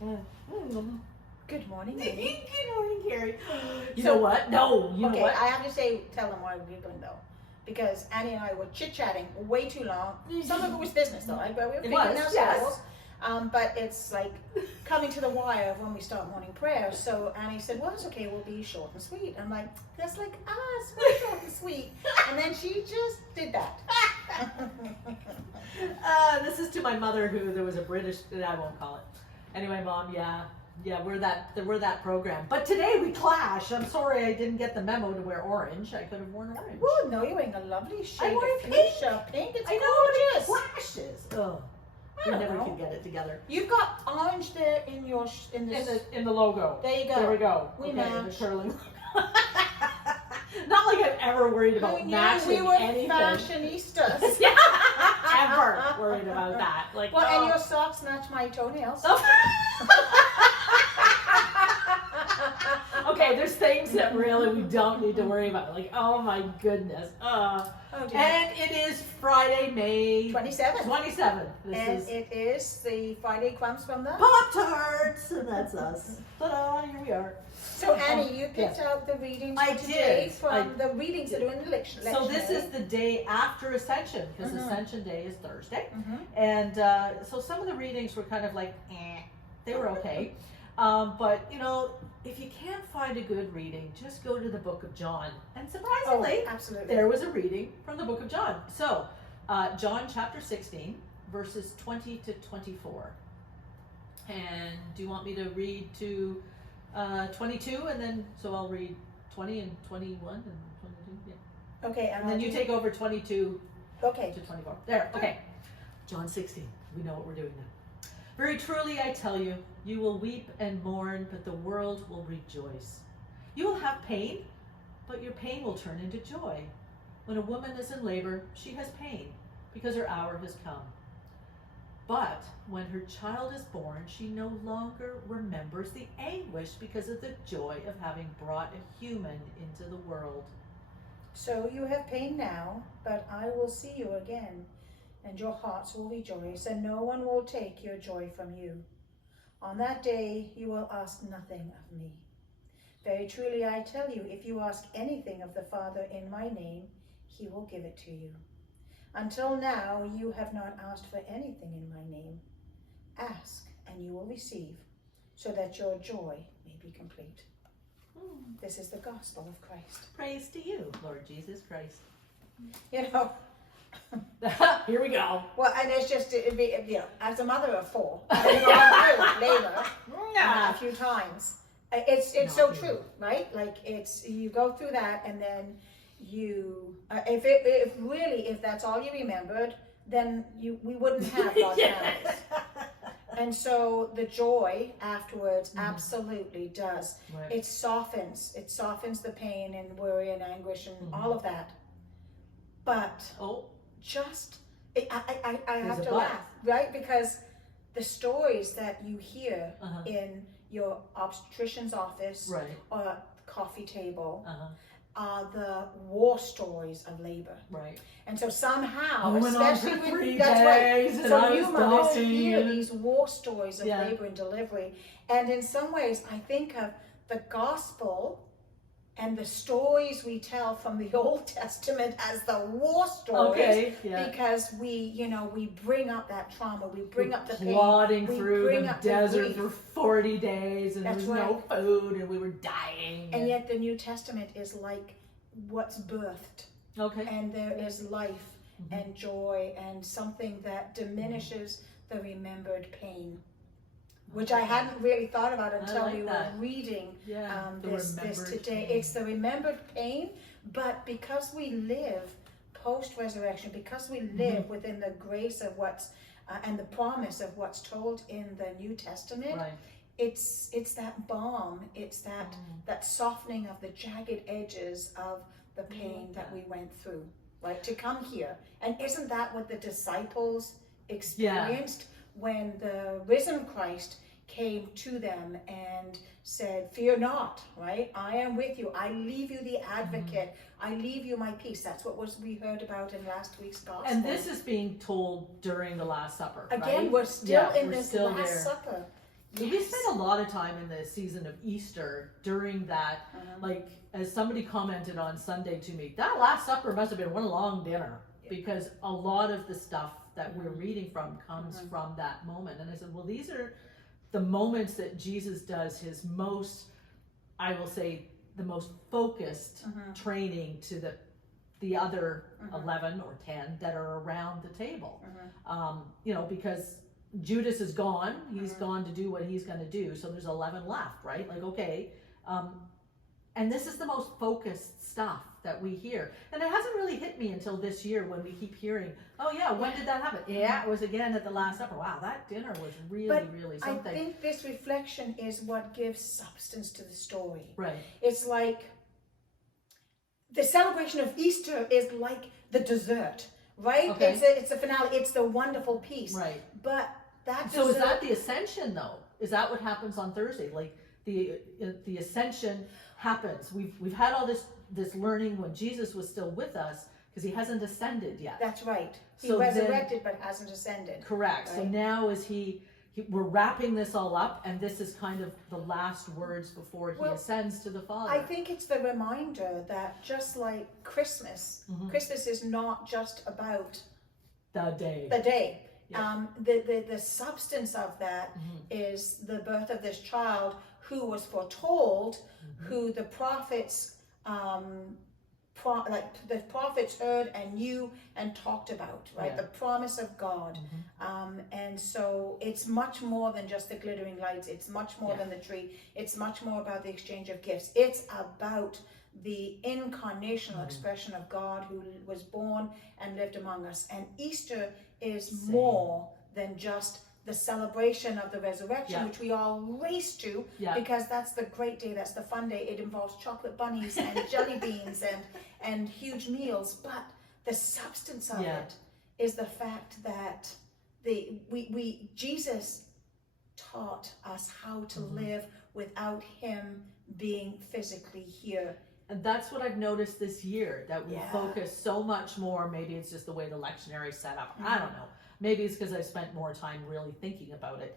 Good morning, Good morning, Carrie. You So- know what? No, you know Okay, what? I have to tell them why we're giggling though, because Annie and I were chit-chatting way too long. Some of it was business though, like, but we were It figuring was, out yes. skills. But it's like coming to the wire when we start morning prayer. So Annie said, well, it's okay, we'll be short and sweet. I'm like, that's like us, we're short and sweet. And then she just did that. This is to my mother, who there was a British. I won't call it. Anyway, Mom. Yeah, we're that program. But today we clash. I'm sorry I didn't get the memo to wear orange. I could have worn orange. Oh, no, you're wearing a lovely shade I'm wearing of fuchsia pink. It's I know, gorgeous. but it clashes. Oh, we I don't never know. can get it together. You've got orange there in your In the logo. There you go. There we go. We okay, match. the curling. Not like I'm ever worried about Who knew matching we were anything. fashionistas. Ever worried about that? Like, Well, oh. and your socks match my toenails. Okay, there's things that really we don't need to worry about. Like, oh my goodness. Oh dear. And it is Friday, May 27th. 27th. It is the Friday Crumbs from the... Pop Tarts, and that's us. Ta-da, here we are. So Annie, you picked out the readings I for today did. from the readings that are in the lecture. So this is the day after Ascension, because Ascension Day is Thursday. And so some of the readings were kind of like, they were okay. But, you know, if you can't find a good reading, just go to the book of John. And surprisingly, absolutely. there was a reading from the book of John. So, John chapter 16, verses 20 to 24. And do you want me to read to 22, and then, so I'll read 20 and 21 and 22, yeah. Okay, And then you take over 22 Okay. to 24. There, okay. John 16, we know what we're doing now. Very truly I tell you, you will weep and mourn, but the world will rejoice. You will have pain, but your pain will turn into joy. When a woman is in labor, she has pain, because her hour has come. But when her child is born, she no longer remembers the anguish because of the joy of having brought a human into the world. So you have pain now, but I will see you again, and your hearts will rejoice, and no one will take your joy from you. On that day you will ask nothing of me. Very truly I tell you, if you ask anything of the Father in my name, he will give it to you. Until now you have not asked for anything in my name. Ask, and you will receive, so that your joy may be complete. This is the gospel of Christ. Praise to you, Lord Jesus Christ. You know, Here we go. well, and it's just, it'd be, you know, as a mother of four, I've gone through labor a few times. It's so true, right? Like you go through that, and then you, if that's all you remembered, then we wouldn't have God's families. And so the joy afterwards absolutely does. Right. It softens the pain and worry and anguish and all of that. But I have to laugh, right? Because the stories that you hear in your obstetrician's office or coffee table are the war stories of labor. Right. And so somehow, I went on especially for 3 with that's days right. and So I you was mothers dying. hear these war stories of Yeah. labor and delivery, and in some ways, I think of the gospel and the stories we tell from the Old Testament as the war stories, because we bring up that trauma, we bring up the pain, plodding we through bring the up the desert grief. for 40 days, and That's there was no right. food, and we were dying. And yet the New Testament is like what's birthed. And there is life and joy and something that diminishes the remembered pain, which I hadn't really thought about until we were reading this today. Pain. It's the remembered pain, but because we live post-resurrection, because we live within the grace of what's and the promise of what's told in the New Testament, it's that balm, it's that softening of the jagged edges of the pain that we went through, right, to come here. And isn't that what the disciples experienced when the risen Christ came to them and said, fear not, right? I am with you. I leave you the advocate. I leave you my peace. That's what we heard about in last week's gospel. And this is being told during the Last Supper, Again, right? we're still in we're this still Last there. Supper. We spend a lot of time in the season of Easter during that, like, as somebody commented on Sunday to me, that Last Supper must have been one long dinner, because a lot of the stuff that we're reading from comes from that moment. And I said, well, these are the moments that Jesus does his most, I will say, the most focused training to the other 11 or 10 that are around the table. You know, because Judas is gone, he's gone to do what he's going to do, so there's 11 left, right? Like, okay, and this is the most focused stuff that we hear, and it hasn't really hit me until this year when we keep hearing, oh yeah, when did that happen? Yeah, it was again at the Last Supper. Wow, that dinner was really something. I think this reflection is what gives substance to the story. Right. It's like the celebration of Easter is like the dessert, right? Okay. It's the finale. It's the wonderful piece. Right. But that so is that the ascension though? Is that what happens on Thursday? Like the ascension happens. We've had all this learning when Jesus was still with us, because he hasn't ascended yet. That's right. He So resurrected but hasn't ascended. Correct. Right? So now we're wrapping this all up, and this is kind of the last words before he ascends to the Father. I think it's the reminder that just like Christmas, Christmas is not just about the day. Yeah. The substance of that is the birth of this child who was foretold, who the prophets the prophets heard and knew and talked about, right? The promise of God. And so it's much more than just the glittering lights. It's much more than the tree. It's much more about the exchange of gifts. It's about the incarnational expression of God who was born and lived among us. And Easter is more than just the celebration of the resurrection, which we all race to, because that's the great day, that's the fun day. It involves chocolate bunnies and jelly beans and huge meals. But the substance of it is the fact that Jesus taught us how to live without him being physically here. And that's what I've noticed this year, that we focus so much more. Maybe it's just the way the lectionary is set up. I don't know. Maybe it's because I spent more time really thinking about it.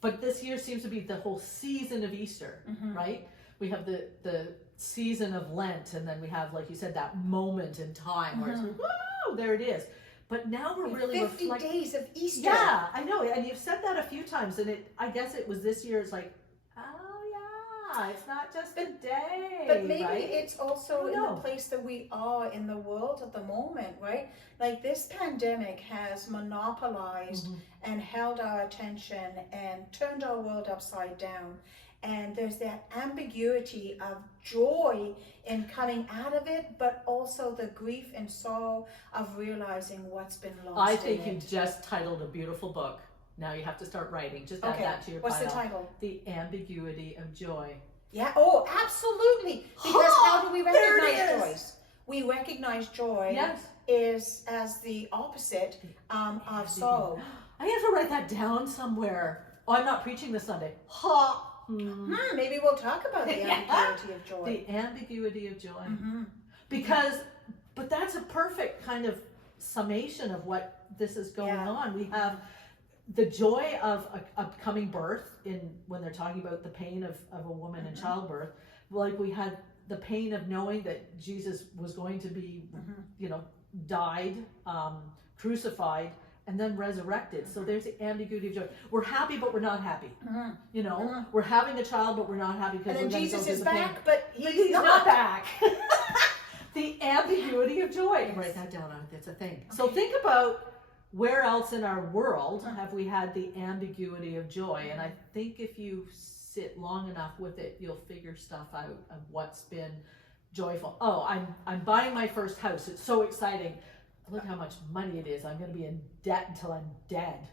But this year seems to be the whole season of Easter, right? We have the season of Lent, and then we have, like you said, that moment in time where it's like, whoa, there it is. But now we're really 50 days of Easter. Yeah, I know. And you've said that a few times. And I guess it was this year, it's like, it's not just a day. But maybe it's also in the place that we are in the world at the moment, right? Like this pandemic has monopolized and held our attention and turned our world upside down. And there's that ambiguity of joy in coming out of it, but also the grief and sorrow of realizing what's been lost. I think you just titled a beautiful book. Now you have to start writing. Just add that to your title. What's the title? The Ambiguity of Joy. Yeah. Oh, absolutely. Because how do we recognize joy? We recognize joy is as the opposite of sorrow. I have to write that down somewhere. Oh, I'm not preaching this Sunday. Maybe we'll talk about the ambiguity of joy. The ambiguity of joy. But that's a perfect kind of summation of what this is going on. We have the joy of a coming birth when they're talking about the pain of a woman in childbirth. Like we had the pain of knowing that Jesus was going to be, died, crucified, and then resurrected. So there's the ambiguity of joy. We're happy, but we're not happy. We're having a child, but we're not happy because and then Jesus is back, pain. but he's not back. The ambiguity of joy. Write that down. It's a thing. Okay. So think about where else in our world have we had the ambiguity of joy? And I think if you sit long enough with it, you'll figure stuff out of what's been joyful. Oh, I'm buying my first house. It's so exciting. Look how much money it is. I'm going to be in debt until I'm dead.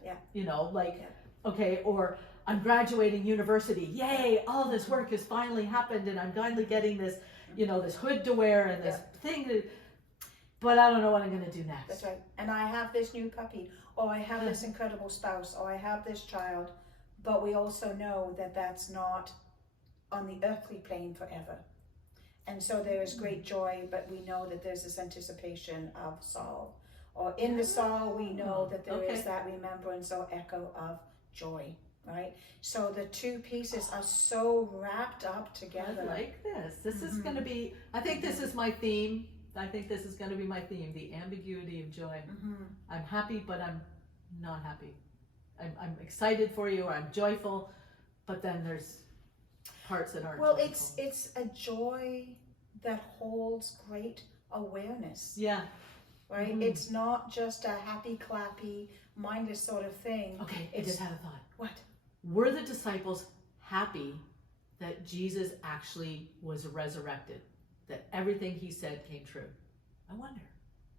Okay, or I'm graduating university. Yay, all this work has finally happened and I'm finally getting this, this hood to wear and this thing but I don't know what I'm going to do next. That's right. And I have this new puppy, or I have this incredible spouse, or I have this child. But we also know that that's not on the earthly plane forever. And so there is great joy, but we know that there's this anticipation of sorrow. Or in the sorrow, we know that there is that remembrance or echo of joy. right? So the two pieces are so wrapped up together. I like this. This is going to be, I think this is my theme. I think this is going to be my theme, the ambiguity of joy. I'm happy, but I'm not happy. I'm excited for you, or I'm joyful, but then there's parts that aren't. Well, joyful. it's a joy that holds great awareness. Yeah. Right? It's not just a happy, clappy, mindless sort of thing. Okay, I just had a thought. What? Were the disciples happy that Jesus actually was resurrected? That everything he said came true? I wonder.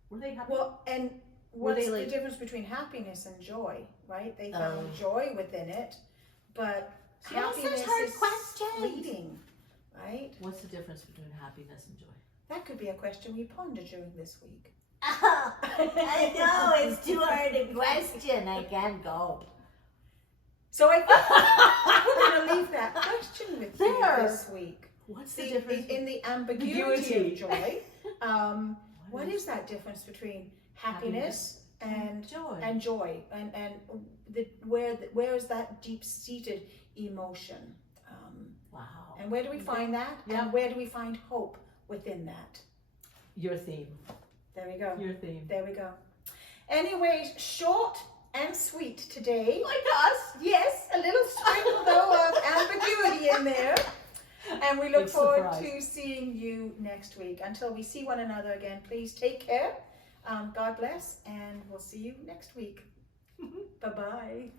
Were they happy? Well, and what's the difference between happiness and joy, right? They found joy within it, but happiness is fleeting, right? What's the difference between happiness and joy? That could be a question we ponder during this week. Oh, I know, it's too hard a question. I can't go. So I think we're going to leave that question with you this week. What's the difference? In the ambiguity of joy, what is that difference between happiness and joy? And where is that deep-seated emotion? Wow. And where do we find that? Yeah. And where do we find hope within that? Your theme. There we go. Your theme. There we go. Anyways, short and sweet today. Like us. Yes, a little sprinkle though of ambiguity in there. And we look Big forward surprise. to seeing you next week. Until we see one another again, please take care. God bless, and we'll see you next week. Bye-bye.